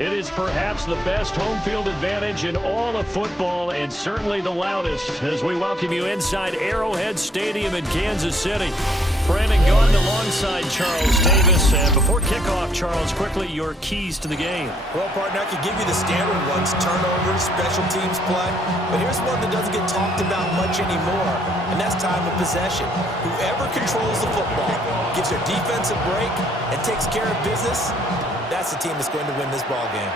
It is perhaps the best home field advantage in all of football and certainly the loudest as we welcome you inside Arrowhead Stadium in Kansas City. Brandon Gaudin alongside Charles Davis. And before kickoff, Charles, quickly your keys to the game. Well, partner, I could give you the standard ones, turnovers, special teams play. But here's one that doesn't get talked about much anymore, and that's time of possession. Whoever controls the football, gives their defense a break, and takes care of business, that's the team that's going to win this ball game.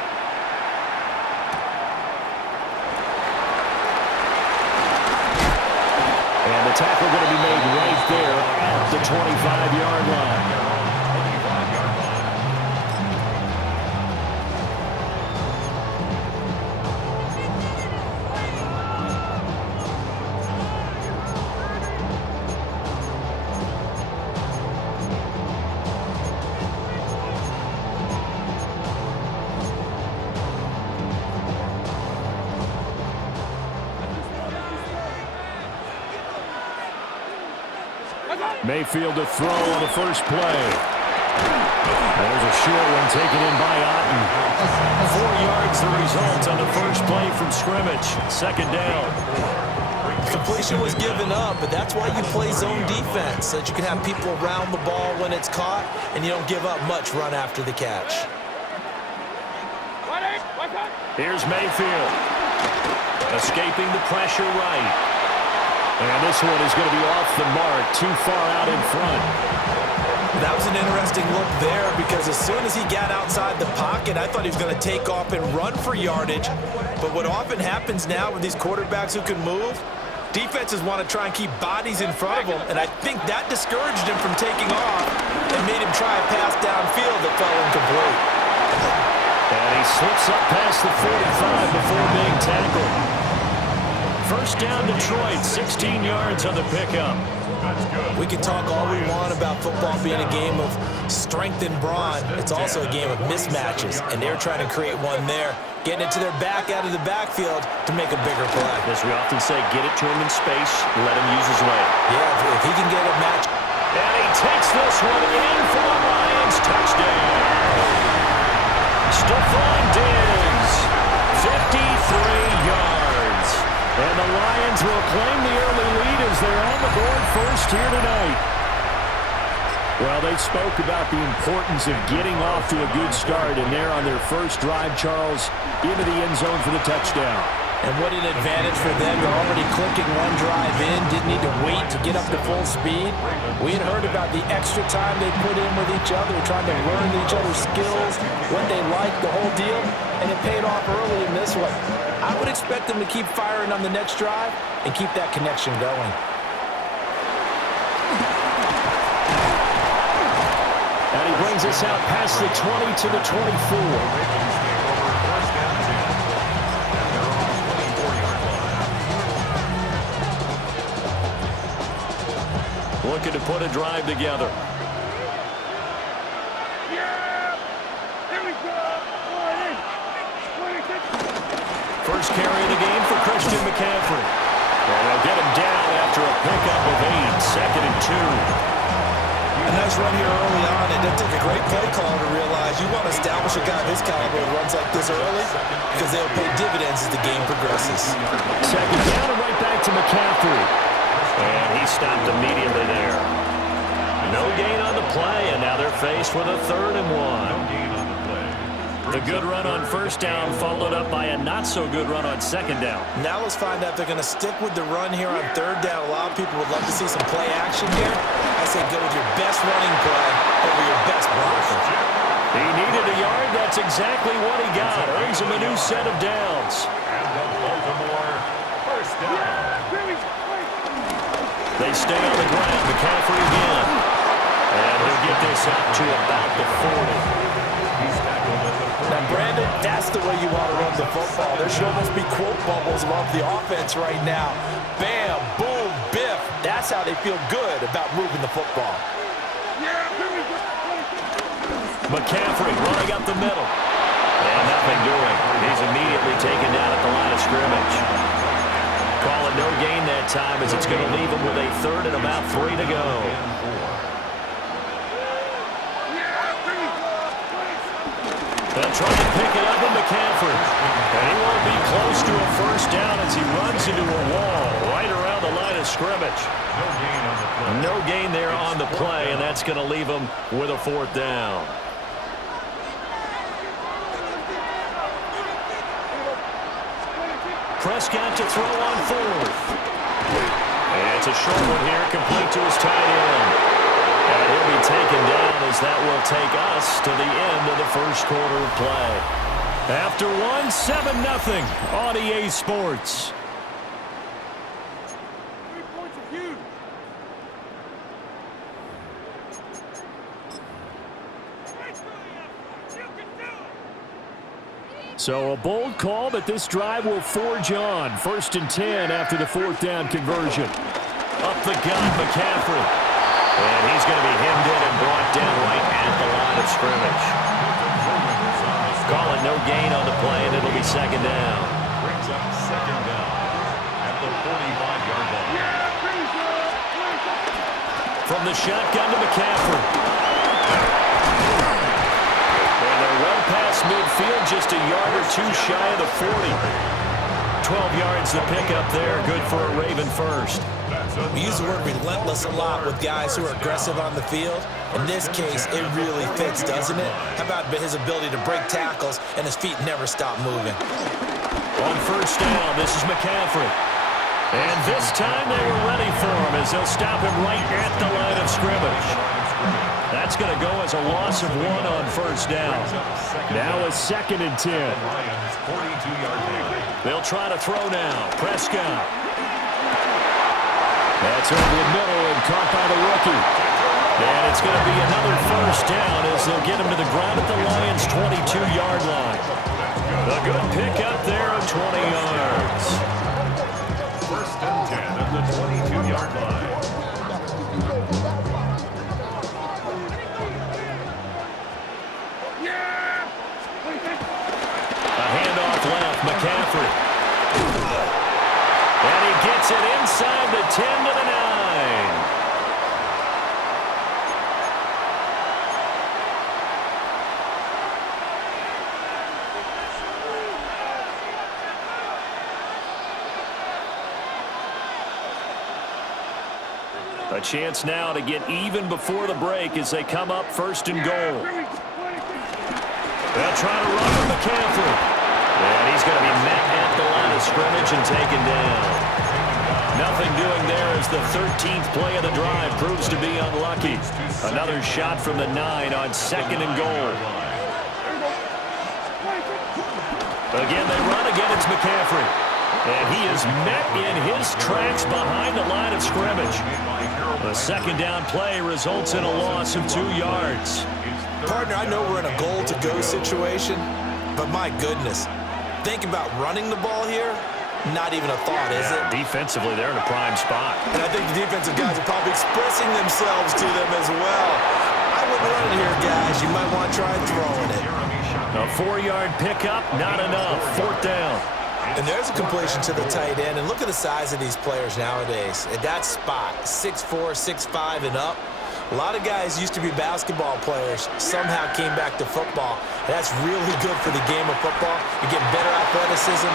And the tackle going to be made right there at the 25-yard line. Mayfield to throw on the first play. There's a short one taken in by Otten. 4 yards the result on the first play from scrimmage. Second down. Completion was given up, but that's why you play zone defense, so that you can have people around the ball when it's caught, and you don't give up much run after the catch. Here's Mayfield. Escaping the pressure right. And this one is going to be off the mark, too far out in front. That was an interesting look there because as soon as he got outside the pocket, I thought he was going to take off and run for yardage. But what often happens now with these quarterbacks who can move, defenses want to try and keep bodies in front of them, and I think that discouraged him from taking off and made him try a pass downfield that fell incomplete. And he slips up past the 45 before being tackled. First down, Detroit, 16 yards on the pickup. We can talk all we want about football being a game of strength and brawn. It's also a game of mismatches, and they're trying to create one there, getting it to their back out of the backfield to make a bigger play. As we often say, get it to him in space, let him use his leg. Yeah, if he can get a match. And he takes this one in for the Lions. Touchdown. Stephon Diggs, 53 yards. And the Lions will claim the early lead as they're on the board first here tonight. Well, they spoke about the importance of getting off to a good start, and they're on their first drive, Charles, into the end zone for the touchdown. And what an advantage for them. They're already clicking one drive in, didn't need to wait to get up to full speed. We had heard about the extra time they put in with each other, trying to learn each other's skills, what they liked, the whole deal, and it paid off early in this one. I would expect them to keep firing on the next drive and keep that connection going. And he brings us out past the 20 to the 24. Looking to put a drive together. First carry of the game for Christian McCaffrey. And they'll get him down after a pickup of 8, second and 2. A nice run here early on. It did take a great play caller to realize you want to establish a guy of his caliber who runs like this early because they'll pay dividends as the game progresses. Second down and right back to McCaffrey. And he stopped immediately there. No gain on the play, and now they're faced with a 3rd and 1. The good run on first down followed up by a not-so-good run on second down. Now let's find out if they're going to stick with the run here on 3rd down. A lot of people would love to see some play action here. I say go with your best running play over your best blocker. He needed a yard. That's exactly what he got. Earns him a new set of downs. And the Baltimore first down. They stay on the ground. McCaffrey again. And he'll get this out to about the 40. Now, Brandon, that's the way you want to run the football. There should almost be quote bubbles above the offense right now. Bam, boom, biff. That's how they feel good about moving the football. McCaffrey running up the middle. And nothing doing. He's immediately taken down at the line of scrimmage. Calling no gain that time as it's going to leave him with a 3rd and about 3 to go. They'll try and pick it up with McCaffrey. And he won't be close to a first down as he runs into a wall right around the line of scrimmage. No gain there on the play, and that's going to leave him with a fourth down. Prescott to throw on fourth. And it's a short one here, complete to his tight end. And he'll be taken down as that will take us to the end of the first quarter of play. After one, 7-0 on EA Sports. So a bold call, but this drive will forge on. 1st and 10 after the fourth down conversion. Up the gut, McCaffrey. And he's going to be hemmed in and brought down right at the line of scrimmage. Calling no gain on the play, and it'll be second down. Brings up second down at the 45-yard line. From the shotgun to McCaffrey. And they're well past midfield, just a yard or two shy of the 40. 12 yards the pickup there, good for a Raven first. We use the word relentless a lot with guys who are aggressive on the field. In this case, it really fits, doesn't it? How about his ability to break tackles and his feet never stop moving? On first down, this is McCaffrey. And this time they were ready for him as they'll stop him right at the line of scrimmage. That's going to go as a loss of 1 on first down. Now a 2nd and 10. They'll try to throw now. Prescott. That's over the middle and caught by the rookie. And it's going to be another first down as they'll get him to the ground at the Lions' 22-yard line. A good pickup there of 20 yards. 1st and 10 at the 22-yard line. A handoff left, McCaffrey. And he gets it inside the 10 to the 9. A chance now to get even before the break as they come up 1st and goal. They'll try to run with McCaffrey. And he's going to be met at the line of scrimmage and taken down. Nothing doing there as the 13th play of the drive proves to be unlucky. Another shot from the 9 on 2nd and goal. Again, they run again. It's McCaffrey. And he is met in his tracks behind the line of scrimmage. The 2nd down play results in a loss of 2 yards. Partner, I know we're in a goal-to-go situation, but my goodness, think about running the ball here. Not even a thought, is it? Defensively, they're in a prime spot. And I think the defensive guys are probably expressing themselves to them as well. I wouldn't run it here, guys. You might want to try throwing it. A 4-yard pickup, not enough. 4th down. And there's a completion to the tight end. And look at the size of these players nowadays. At that spot, 6'4", 6'5", and up. A lot of guys used to be basketball players, somehow came back to football. And that's really good for the game of football. You get better athleticism.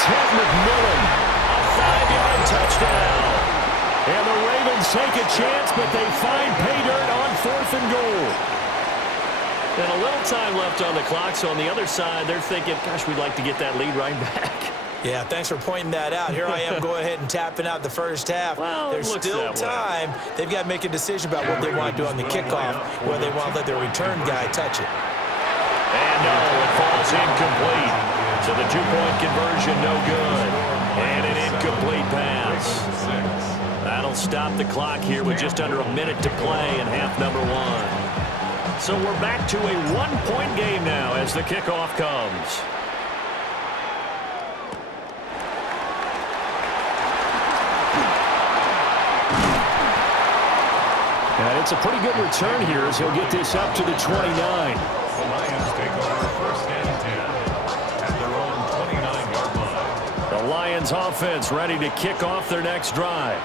Ted McMillan, a 5-yard touchdown. And the Ravens take a chance, but they find pay dirt on 4th and goal. And a little time left on the clock, so on the other side, they're thinking, gosh, we'd like to get that lead right back. Yeah, thanks for pointing that out. Here I am going ahead and tapping out the first half. Well, there's still time. They've got to make a decision about what they want to do on the kickoff, whether they want to let their return guy touch it. And no, it falls incomplete. So the 2-point conversion, no good. And an incomplete pass. That'll stop the clock here with just under a minute to play in half number 1. So we're back to a 1-point game now as the kickoff comes. And it's a pretty good return here as he'll get this up to the 29. The Lions take over 1st and 10 at their own 29-yard line. The Lions offense ready to kick off their next drive.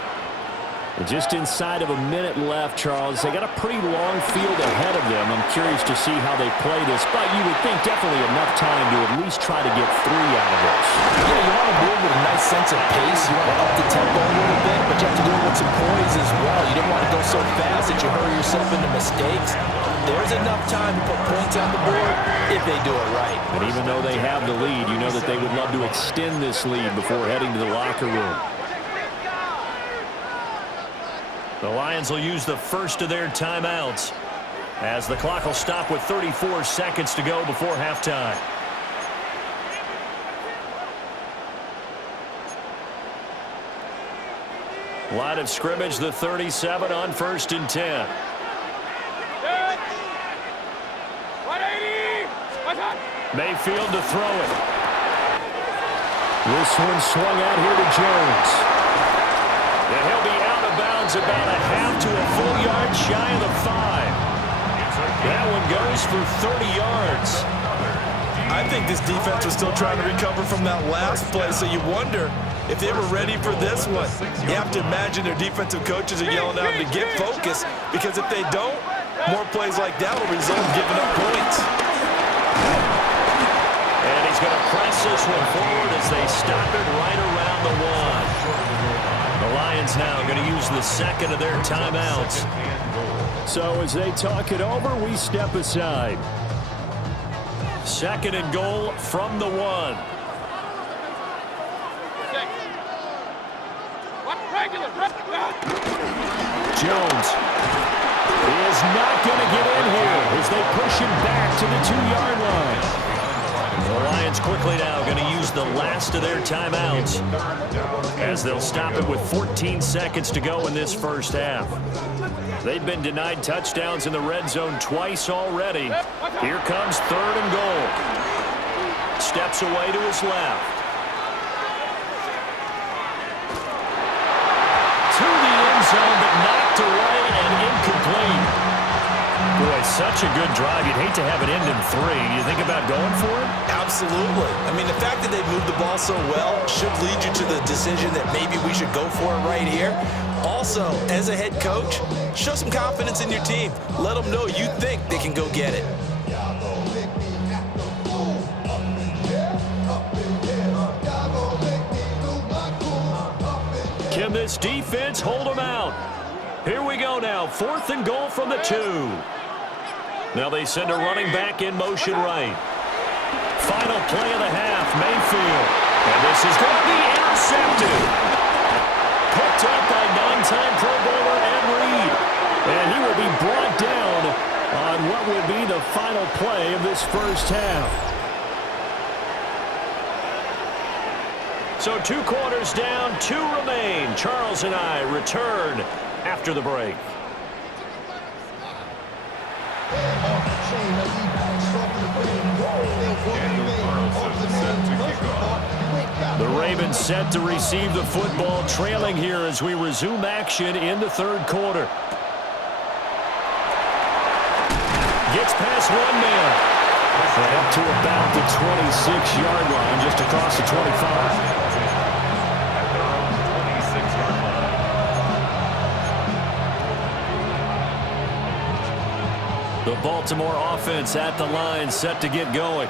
Just inside of a minute left, Charles. They got a pretty long field ahead of them. I'm curious to see how they play this, but you would think definitely enough time to at least try to get 3 out of this. Yeah, you want to move with a nice sense of pace. You want to up the tempo a little bit, but you have to do it with some poise as well. You don't want to go so fast that you hurry yourself into mistakes. There's enough time to put points on the board if they do it right. And even though they have the lead, you know that they would love to extend this lead before heading to the locker room. The Lions will use the first of their timeouts as the clock will stop with 34 seconds to go before halftime. Line of scrimmage, the 37 on 1st and 10. Mayfield to throw it. This one swung out here to Jones. And he'll be out of bounds about a half to a full yard shy of the 5. That one goes for 30 yards. I think this defense was still trying to recover from that last play, so you wonder if they were ready for this one. You have to imagine their defensive coaches are yelling at them to get focused, because if they don't, more plays like that will result in giving up points. And he's going to press this one forward as they stop it right around the 1. The Lions now going to use the second of their timeouts. So as they talk it over, we step aside. 2nd and goal from the 1. Jones is not going to get in here as they push him back to the 2-yard line. The Lions quickly now going to use the last of their timeouts as they'll stop it with 14 seconds to go in this first half. They've been denied touchdowns in the red zone twice already. Here comes 3rd and goal. Steps away to his left. To the end zone, but knocked away and incomplete. Boy, such a good drive. You'd hate to have it end in 3. Do you think about going for it? Absolutely. I mean, the fact that they moved the ball so well should lead you to the decision that maybe we should go for it right here. Also, as a head coach, show some confidence in your team. Let them know you think they can go get it. Can this defense hold them out? Here we go now. 4th and goal from the 2. Now they send a running back in motion right. Final play of the half, Mayfield. And this is going to be intercepted. Picked up by 9-time Pro Bowler Ed Reed. And he will be brought down on what will be the final play of this first half. So 2 quarters down, 2 remain. Charles and I return after the break. The Ravens set to receive the football, trailing here as we resume action in the 3rd quarter. Gets past 1 man. And up to about the 26-yard line, just across the 25. The Baltimore offense at the line, set to get going.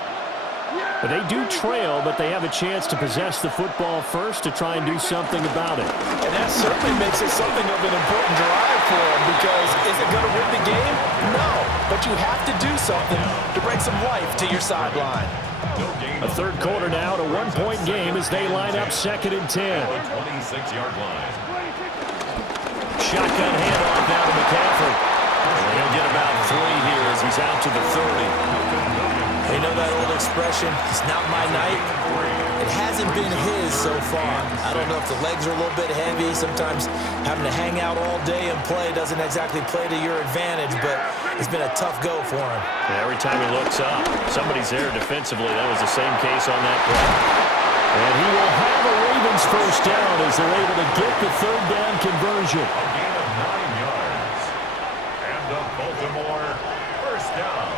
But they do trail, but they have a chance to possess the football first to try and do something about it. And that certainly makes it something of an important drive for them, because is it going to win the game? No, but you have to do something to bring some life to your sideline. A 3rd quarter now, a 1-point game as they line up 2nd and 10. 26-yard line. Shotgun handoff now to McCaffrey. He'll get about 3 here as he's out to the 30. You know that old expression, it's not my night? It hasn't been his so far. I don't know if the legs are a little bit heavy. Sometimes having to hang out all day and play doesn't exactly play to your advantage, but it's been a tough go for him. And every time he looks up, somebody's there defensively. That was the same case on that play. And he will have a Ravens first down as they're able to get the 3rd down conversion. A gain of 9 yards. And the Baltimore first down.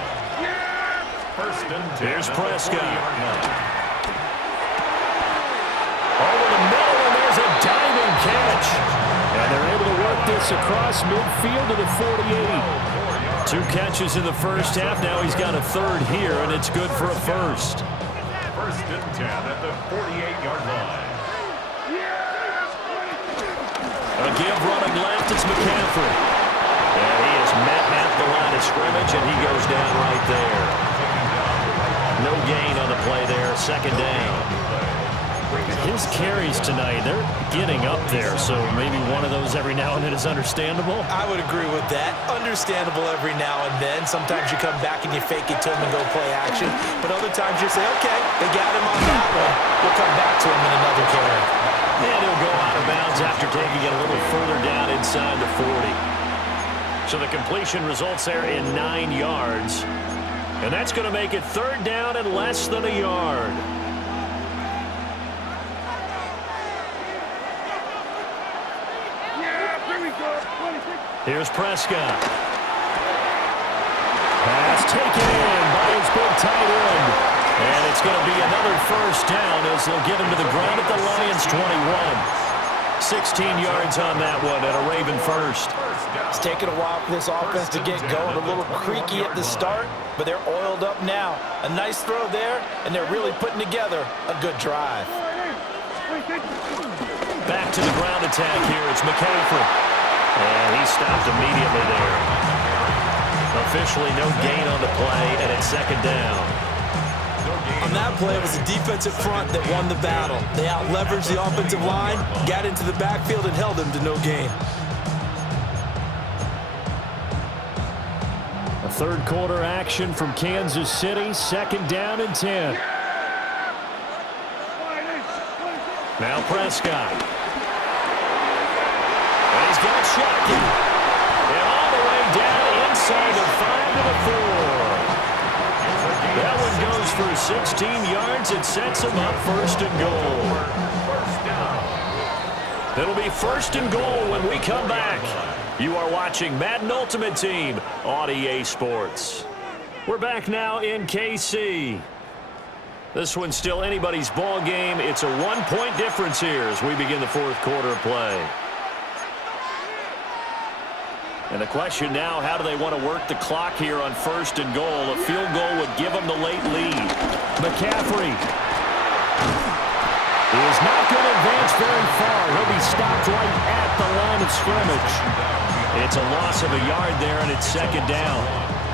1st and 10. Here's Prescott. Over the middle, and there's a diving catch. And they're able to work this across midfield to the 48. 2 catches in the first half. Now he's got a third here, and it's good for a first. First and 10 at the 48-yard line. A give running left. It's McCaffrey. And he is met at the line of scrimmage, and he goes down right there. No gain on the play there. Second down. His carries tonight, they're getting up there, so maybe one of those every now and then is understandable. I would agree with that. Understandable every now and then. Sometimes you come back and you fake it to him and go play action. But other times you say, okay, they got him on that one. We'll come back to him in another carry. And he'll go out of bounds after taking it a little further down inside the 40. So the completion results there in 9 yards. And that's going to make it third down and less than a yard. Here's Prescott. Pass taken in by his big tight end. And it's going to be another first down as they'll get him to the ground at the Lions' 21. 16 yards on that one and a Raven first. It's taken a while for this offense to get going. A little creaky at the start, but they're oiled up now. A nice throw there, and they're really putting together a good drive. Back to the ground attack here. It's McCaffrey. And he stopped immediately there. Officially no gain on the play, and it's second down. On that play, it was the defensive front that won the battle. They out-leveraged the offensive line, got into the backfield, and held them to no gain. A third quarter action from Kansas City, second down and 10. Now Prescott. And he's got shotgun. And all the way down inside the 5 to the 4. That one goes for 16 yards. It sets him up first and goal. It'll be first and goal when we come back. You are watching Madden Ultimate Team on EA Sports. We're back now in KC. This one's still anybody's ball game. It's a 1-point difference here as we begin the fourth quarter of play. And the question now, how do they want to work the clock here on first and goal? A field goal would give them the late lead. McCaffrey is not going to advance very far. He'll be stopped right at the line of scrimmage. It's a loss of a yard there, and it's second down.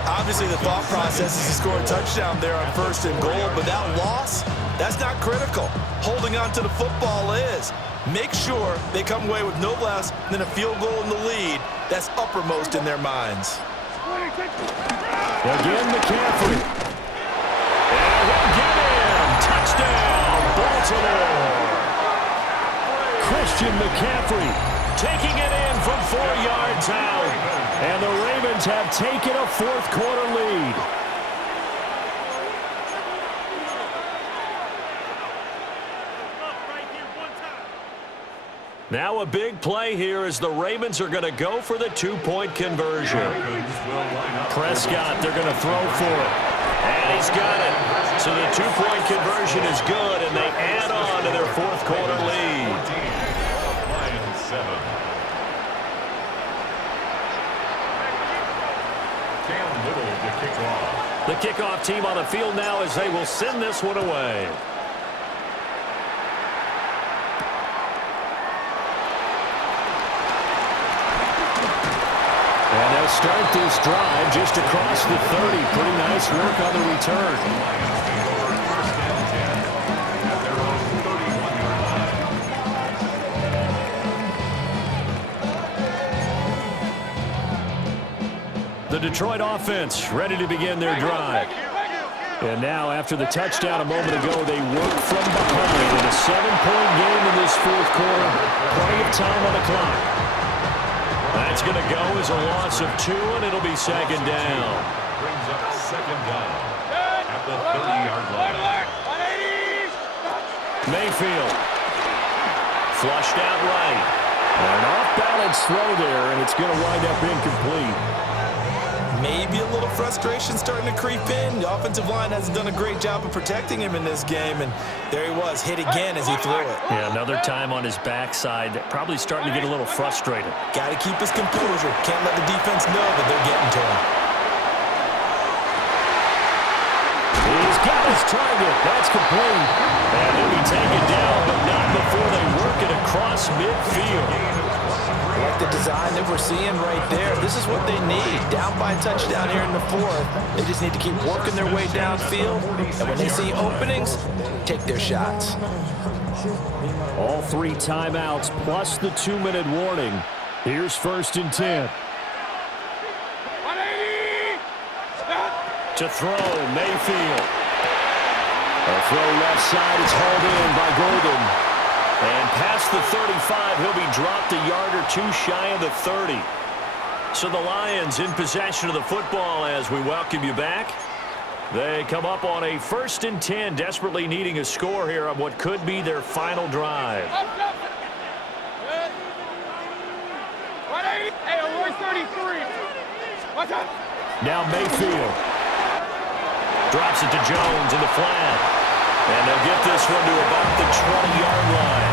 Obviously, the thought process is to score a touchdown there on first and goal, but that loss, that's not critical. Holding on to the football is. Make sure they come away with no less than a field goal in the lead. That's uppermost in their minds. Again, McCaffrey. And he'll get him. Touchdown, Baltimore. Christian McCaffrey Taking it in from 4 yards out. And the Ravens have taken a fourth quarter lead. Now a big play here as the Ravens are going to go for the 2-point conversion. Prescott, they're going to throw for it. And he's got it. So the 2-point conversion is good, and they add on to their fourth quarter lead. Lions 7. Cam Little to kick off. The kickoff team on the field now as they will send this one away. And they'll start this drive just across the 30. Pretty nice work on the return. The Detroit offense ready to begin their drive. And now, after the touchdown a moment ago, they work from behind in a 7-point game in this fourth quarter. Plenty of time on the clock. That's going to go as a loss of 2, and it'll be second down. Brings up second down at the 30-yard line. Mayfield. Flushed out right. An off-balance throw there, and it's going to wind up incomplete. Maybe a little frustration starting to creep in. The offensive line hasn't done a great job of protecting him in this game, and there he was, hit again as he threw it. Yeah, another time on his backside, probably starting to get a little frustrated. Got to keep his composure. Can't let the defense know that they're getting to him. He's got his target. That's complete. And he'll be taken down, but not before they work it across midfield. Like the design that we're seeing right there. This is what they need. Down by a touchdown here in the fourth. They just need to keep working their way downfield. And when they see openings, take their shots. All 3 timeouts plus the 2-minute warning. Here's 1st and 10. To throw, Mayfield. A throw left side is hauled in by Golden. And past the 35, he'll be dropped a yard or 2 shy of the 30. So the Lions in possession of the football as we welcome you back. They come up on a 1st and 10, desperately needing a score here on what could be their final drive. Now Mayfield. Drops it to Jones in the flat. And they'll get this one to about the 20-yard line.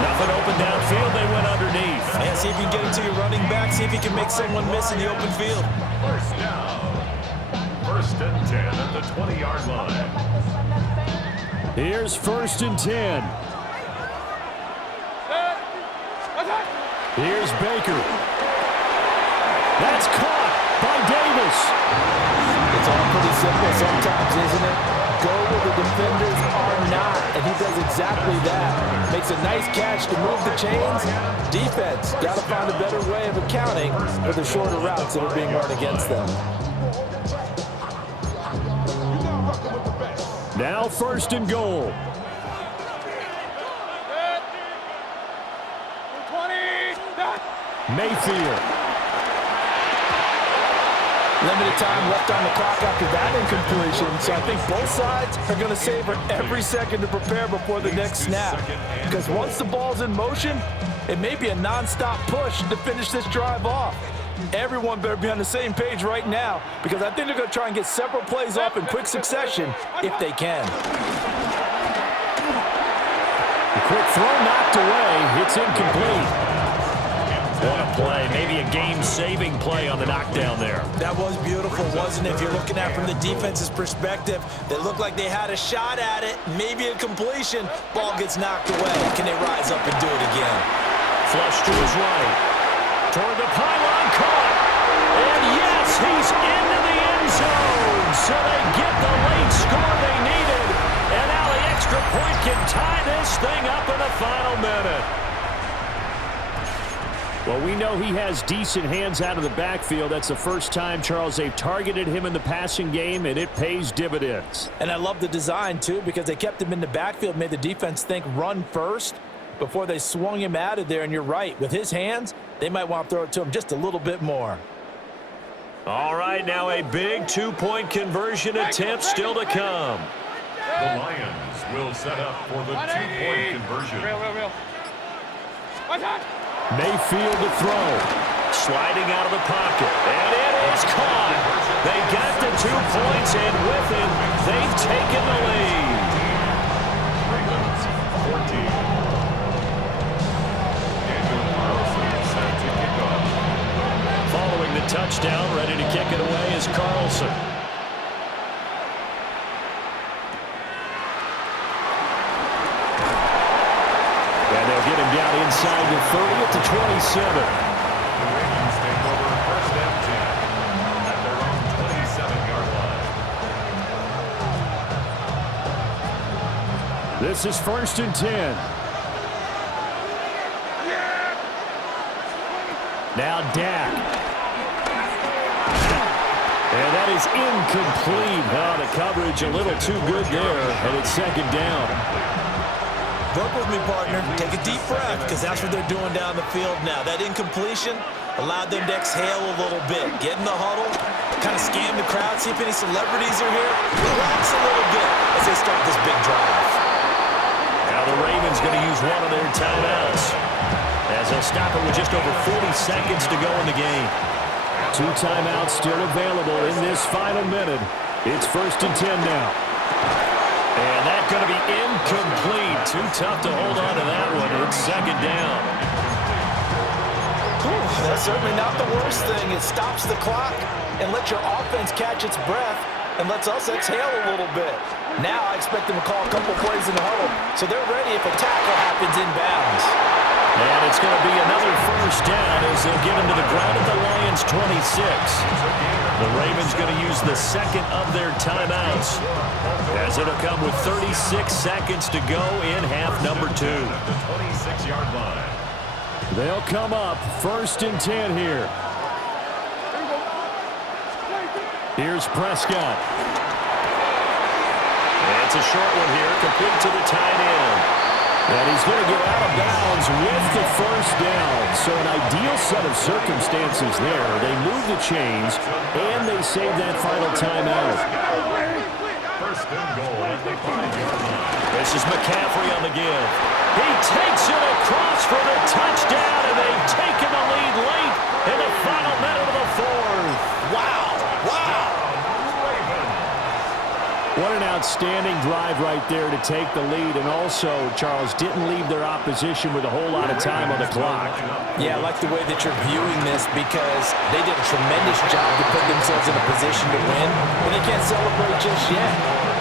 Nothing open downfield. They went underneath. And see if you can get it to your running back. See if you can make someone miss in the open field. First down. 1st and 10 at the 20-yard line. Here's 1st and 10. Here's Baker. That's caught by Davis. It's all pretty simple sometimes, isn't it? Go where the defenders are not, and he does exactly that. Makes a nice catch to move the chains. Defense, got to find a better way of accounting for the shorter routes that are being run against them. Now 1st and goal. Mayfield. Limited time left on the clock after that incompletion, so I think both sides are going to savor every second to prepare before the next snap. Because once the ball's in motion, it may be a non-stop push to finish this drive off. Everyone better be on the same page right now, because I think they're going to try and get several plays off in quick succession if they can. The quick throw knocked away. It's incomplete. What a play. Maybe a game-saving play on the knockdown there. That was beautiful, wasn't it? If you're looking at it from the defense's perspective, they looked like they had a shot at it, maybe a completion. Ball gets knocked away. Can they rise up and do it again? Flush to his right. Toward the pylon, caught. And yes, he's into the end zone. So they get the late score they needed. And now the extra point can tie this thing up in the final minute. Well, we know he has decent hands out of the backfield. That's the first time, Charles, they've targeted him in the passing game, and it pays dividends. And I love the design, too, because they kept him in the backfield, made the defense think run first before they swung him out of there. And you're right, with his hands, they might want to throw it to him just a little bit more. All right, now a big 2-point conversion attempt still to come. The Lions will set up for the 2-point conversion. Mayfield to throw. Sliding out of the pocket. And it is caught. They got the 2 points, and with it, they've taken the lead. Ravens 14. Daniel Carlson set to kick off. Following the touchdown, ready to kick it away is Carlson. And they'll get him down inside the 30 at the 27. The Ravens take over 1st and 10 at their own 27-yard line. This is 1st and 10. Now Dak. And that is incomplete. Oh, the coverage a little too good there, and it's 2nd down. Work with me, partner. Take a deep breath, because that's what they're doing down the field now. That incompletion allowed them to exhale a little bit. Get in the huddle, kind of scan the crowd, see if any celebrities are here. Relax a little bit as they start this big drive. Now the Ravens going to use one of their timeouts as they'll stop it with just over 40 seconds to go in the game. 2 timeouts still available in this final minute. It's 1st and 10 now. And that's going to be incomplete. Too tough to hold on to that one. It's 2nd down. That's certainly not the worst thing. It stops the clock and lets your offense catch its breath and lets us exhale a little bit. Now I expect them to call a couple plays in the huddle, so they're ready if a tackle happens inbounds. And it's going to be another 1st down as they'll get him to the ground at the Lions' 26. The Ravens going to use the 2nd of their timeouts as it'll come with 36 seconds to go in half number 2. The 26-yard line. They'll come up 1st and 10 here. Here's Prescott. It's a short one here, complete to the tight end. And he's going to get out of bounds with the 1st down. So an ideal set of circumstances there. They move the chains, and they save that final timeout. 1st and goal at the 5-yard line. This is McCaffrey on the give. He takes it across for the touchdown, and they've taken the lead late in the final minute of the 4th. Wow. What an outstanding drive right there to take the lead, and also, Charles, didn't leave their opposition with a whole lot of time on the clock. Yeah, I like the way that you're viewing this because they did a tremendous job to put themselves in a position to win, but they can't celebrate just yet.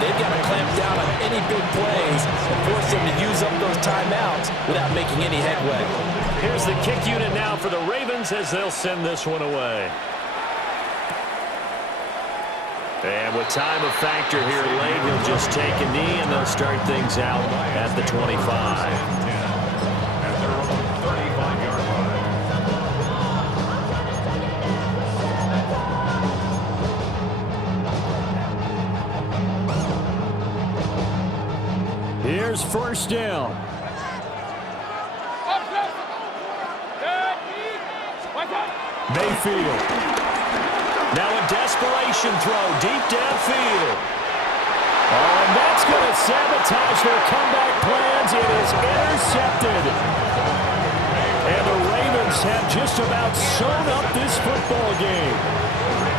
They've got to clamp down on any big plays and force them to use up those timeouts without making any headway. Here's the kick unit now for the Ravens as they'll send this one away. And with time a factor here late, he'll just take a knee, and they'll start things out at the 25. At their own 35-yard line. Here's 1st down. Mayfield. Now a desperation throw deep downfield. Oh, and that's going to sabotage their comeback plans. It is intercepted. And the Ravens have just about sewn up this football game.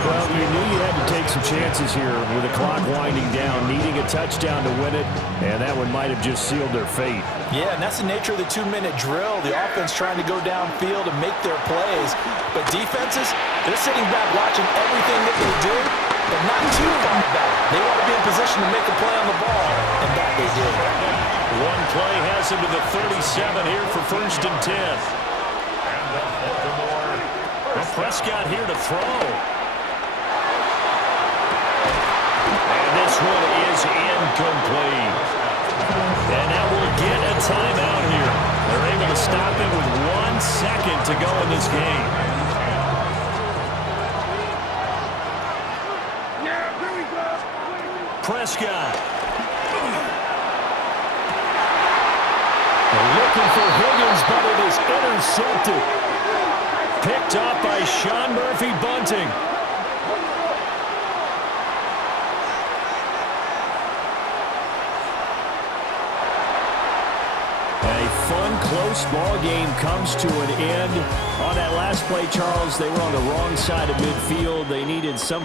Well, you knew you had to take some chances here with the clock winding down, needing a touchdown to win it, and that one might have just sealed their fate. Yeah, and that's the nature of the 2-minute drill. The offense trying to go downfield and make their plays. But defenses, they're sitting back watching everything that they do, but not too far back. They want to be in position to make a play on the ball, and that they did. One play has him to the 37 here for 1st and 10. And the Baltimore Prescott here to throw. And this one is incomplete. And now we'll get a timeout here. They're able to stop it with 1 second to go in this game. Prescott. They're looking for Higgins, but it is intercepted. Picked up by Sean Murphy-Bunting. Close ball game comes to an end. On that last play, Charles, they were on the wrong side of midfield. They needed some